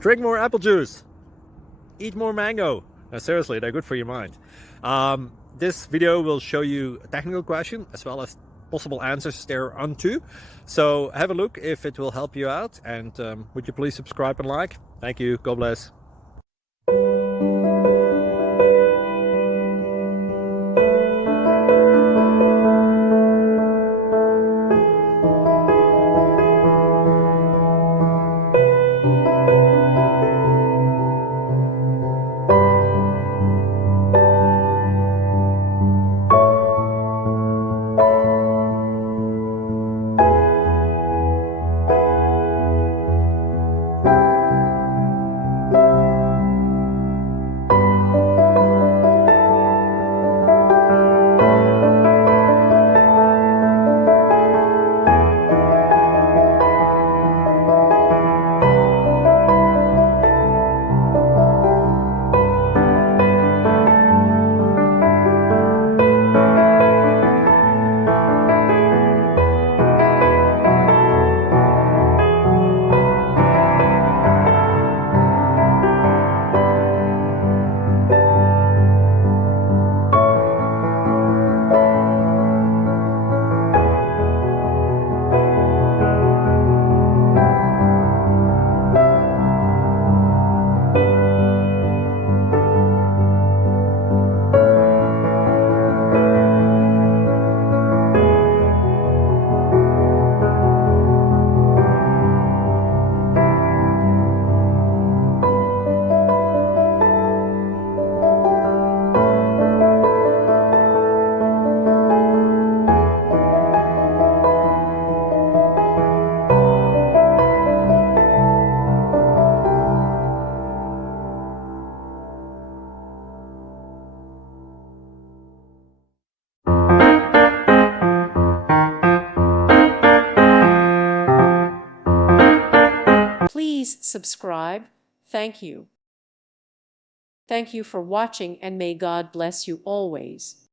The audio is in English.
Drink more apple juice. Eat more mango. Seriously, they're good for your mind. This video will show you a technical question as well as possible answers thereunto. So have a look if it will help you out, and would you please subscribe and like? Thank you. God bless. Please subscribe. Thank you. Thank you for watching, and may God bless you always.